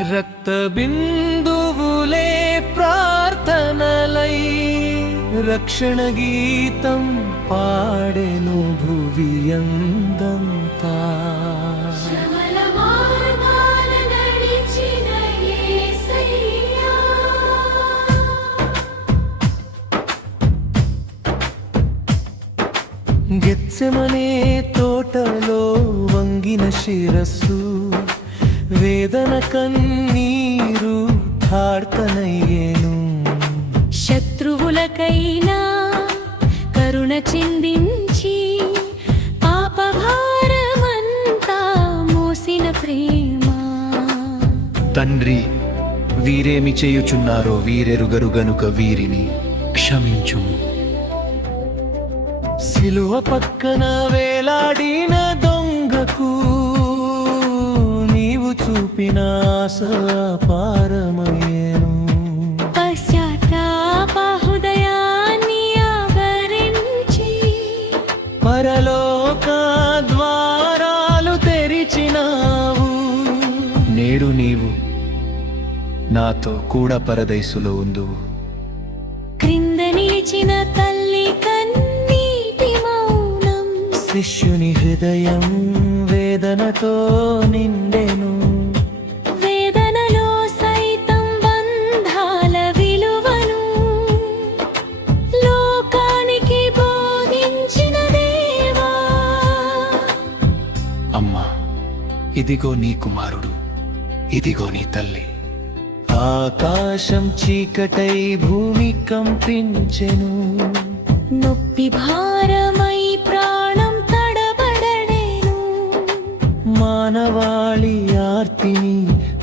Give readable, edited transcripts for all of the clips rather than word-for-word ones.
రక్త బిందువులే ప్రార్థనలై రక్షణ గీతం పాడెను భువియందంతా. గెత్సెమనే తోటలో వంగిన శిరస్సు వేదన కన్నీరు ప్రార్థనయ్యేను. శత్రువులకైనా కరుణ చిందించి పాపభారమంతా మోసిన ప్రేమ. తండ్రి, వీరేమి చేయుచున్నారో వీరెరుగరు గనుక వీరిని క్షమించుము. సిలువ పక్కన వేలాడిన దొంగకు నీవు చూపిన ఆశ పారమయ్యేను. పశ్చాత్తాప హృదయాన్ని ఆవరించి పరలోక ద్వారాలు తెరిచినావు. నేడు నీవు నాతో కూడా పరదైసులో ఉందువు. క్రింద నిలిచిన తల్లి కన్నీటి మౌనం, శిష్యుని హృదయం వేదనతో నిండెను. వేదనలో సైతం బంధాల విలువను లోకానికి బోధించిన దేవా. అమ్మా, ఇదిగో నీ కుమారుడు, ఇదిగో నీ తల్లి. ఆకాశం చీకటై భూమి కంపించెను. నొప్పి భారమై ప్రాణం తడబడేను. మానవాళి ఆర్తిని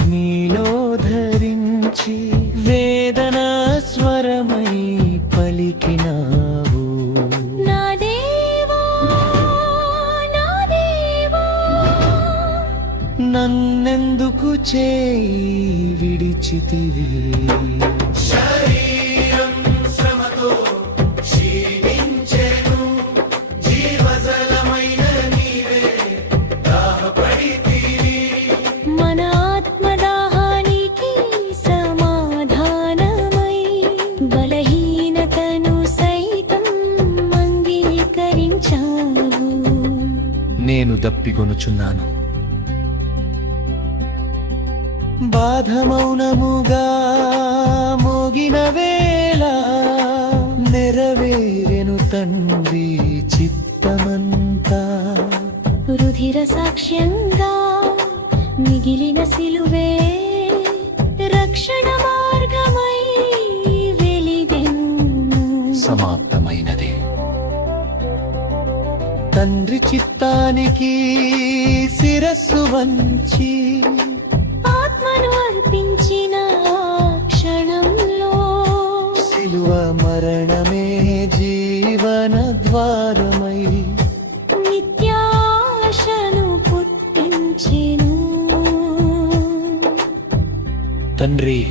మీలో ధరించి వేదన స్వరమై పలికినావు. నా దేవా, నా దేవా, నన్నెందుకు చేయి విడిచితివి? మన ఆత్మదాహానికి సమాధానమై బలహీనతను సైతం అంగీకరించావు. నేను దప్పిగొనుచున్నాను. బాధ మౌనముగా మోగిన వేళ నెరవేరెను తండ్రి చిత్తమంతా. రుధిర సాక్ష్యంగా మిగిలిన సిలువే రక్షణ మార్గమై వెలిగెను. సమాప్తమైనది. తండ్రి చిత్తానికి శిరస్సు వంచి ఆత్మను అర్పించిన క్షణంలో సిలువ మరణమే జీవన ద్వారమై నిత్యాశను పుట్టించెను. తండ్రి,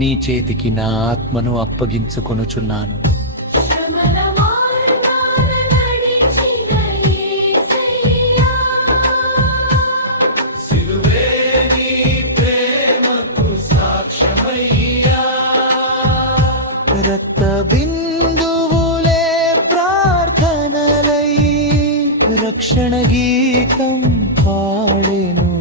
నీ చేతికి నా ఆత్మను అప్పగించుకొనుచున్నాను. రక్త బిందువులే ప్రార్థనలై రక్షణ గీతం పాడెను.